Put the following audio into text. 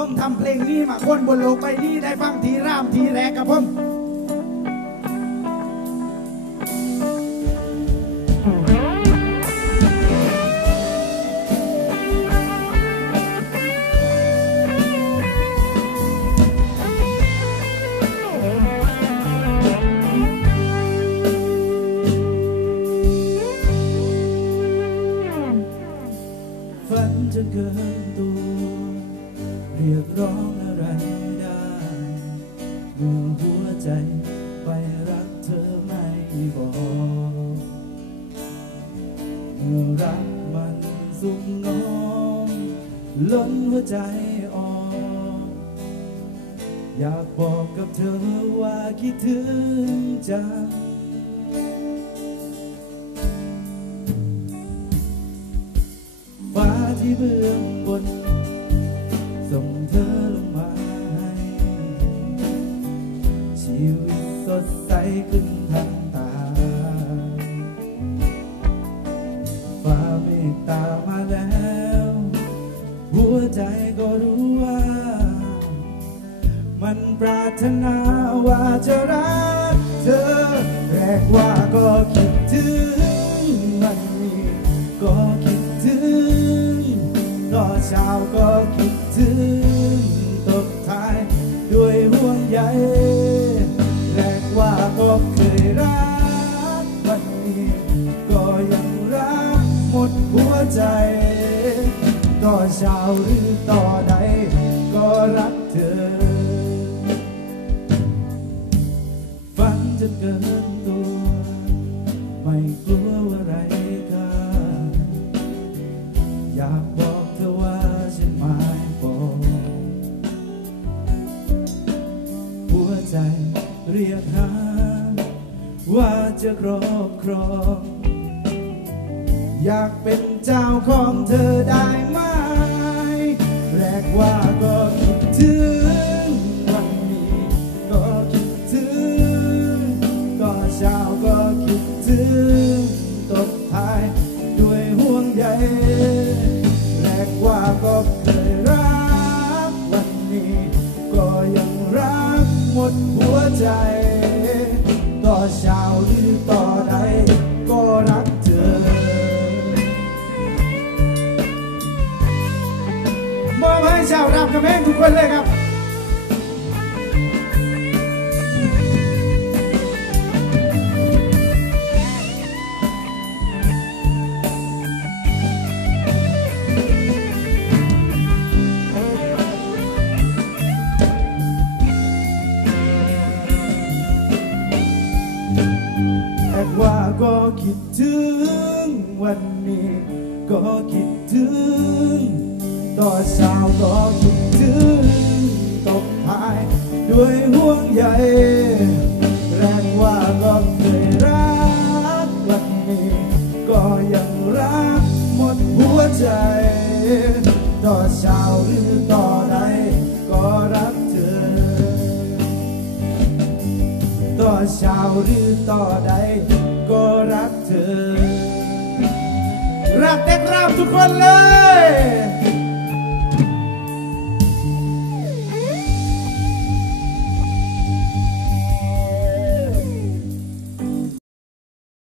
ผมทำเพลงนี้มาคนบนโลกใบนี้ได้ฟังทีรามทีแรกกับผมฝันจนเกินตัว รียกร้องอะไรได้เมื่อหัวใจไปรักเธอไม่บอกเมื่อรักมันสุขงอมล้นหัวใจออนอยากบอกกับเธอว่าคิดถึงจังฟ้าที่เบื้องบน ชีวิตสดใสขึ้นทันตาฟ้าเมตตามาแล้ว หัวใจก็รู้ว่า มันปรารถนาว่าจะรักเธอ แรกว่าก็คิดถึงวันนี้ก็คิดถึงต่อเช้าก็คิดถึงตบท้ายด้วยห่วงใย ใจต่อเช้าหรือต่อใดก็รักเธอ ฝันจนเกินตัว ไม่กลัวว่าไรค่าอยากบอกเธอว่าฉันไม่ปองหัวใจเรียกหา ว่าจะครอบครอง อยากเป็นเจ้าของเธอได้ไหม แรกว่าก็คิดถึง วันนี้ก็คิดถึง ก็เช้าก็คิดถึง ตบท้ายด้วยห่วงใย แรกว่าก็เคยรัก วันนี้ก็ยังรักหมดหัวใจต่อเช้าหรือต่อใำแพงทุกคนเลยครับก็คิดถึงวันนี้ ก็คิดถึง ต่อเช้าก็คิดถึงตบท้ายด้วยห่วงใยแรงว่าก็เคยรักวันนี้ ก็ยังรักหมดหัวใจ ต่อเช้าหรือต่อใดก็รักเธอ ต่อเช้าหรือต่อใดก็รักเธอ รักเด็กรามทุกคนเลย